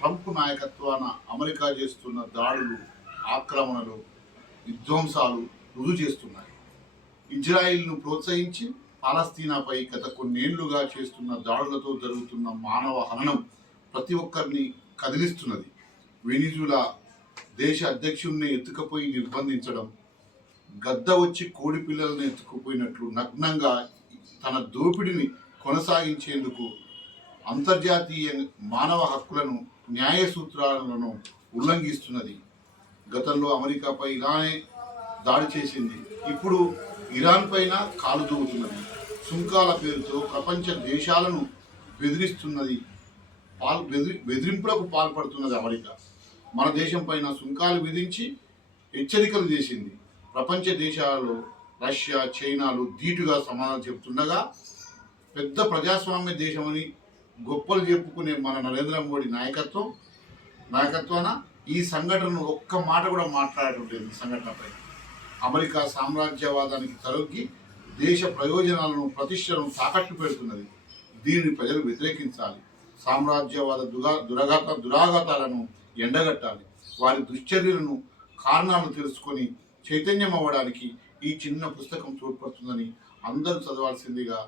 Trump నాయకత్వాన America చేస్తున్న దాడులు, ఆక్రమణలు, విధ్వంసాలు రుజువు చేస్తున్నాయి. ఇజ్రాయిల్ను ప్రోత్సహించి పాలస్తీనాపై గత కొన్నేళ్లుగా చేస్తున్న దాడులతో జరుగుతున్న మానవ హననం ప్రతి ఒక్కరిని కదిలిస్తున్నది. వెనిజులా దేశ అధ్యక్షుడిని ఎత్తుకుపోయి నిర్బంధించడం, గద్ద వచ్చి కోడి పిల్లలను ఎత్తుకుపోయినట్లు నగ్నంగా తన దోపిడిని కొనసాగించేందుకు అంతర్జాతీయ మానవ హక్కులను, న్యాయ సూత్రాలను ఉల్లంఘిస్తున్నది. గతంలో అమెరికాపై ఇలానే దాడి చేసింది. ఇప్పుడు ఇరాన్ పైన కాలు దూవుతున్నది. సుంకాల పేరుతో ప్రపంచ దేశాలను బెదిరిస్తున్నది. బెదిరింపులకు పాల్పడుతున్నది అమెరికా. మన దేశం పైన సుంకాలు విధించి హెచ్చరికలు చేసింది. ప్రపంచ దేశాలలో రష్యా, చైనాలు ధీటుగా సమాధానం చెబుతుండగా, పెద్ద ప్రజాస్వామ్య దేశమని గొప్పలు చెప్పుకునే మన నరేంద్ర మోడీ నాయకత్వాన ఈ సంఘటనను ఒక్క మాట కూడా మాట్లాడటం లేదు. ఈ సంఘటనపై అమెరికా సామ్రాజ్యవాదానికి తలొగ్గి దేశ ప్రయోజనాలను, ప్రతిష్టలను తాకట్టు పెడుతున్నది. దీనిని ప్రజలు వ్యతిరేకించాలి. సామ్రాజ్యవాద దురాఘాతాలను ఎండగట్టాలి. వారి దుశ్చర్యలను, కారణాలను తెలుసుకొని చైతన్యం అవ్వడానికి ఈ చిన్న పుస్తకం తోడ్పడుతుందని అందరూ చదవాల్సిందిగా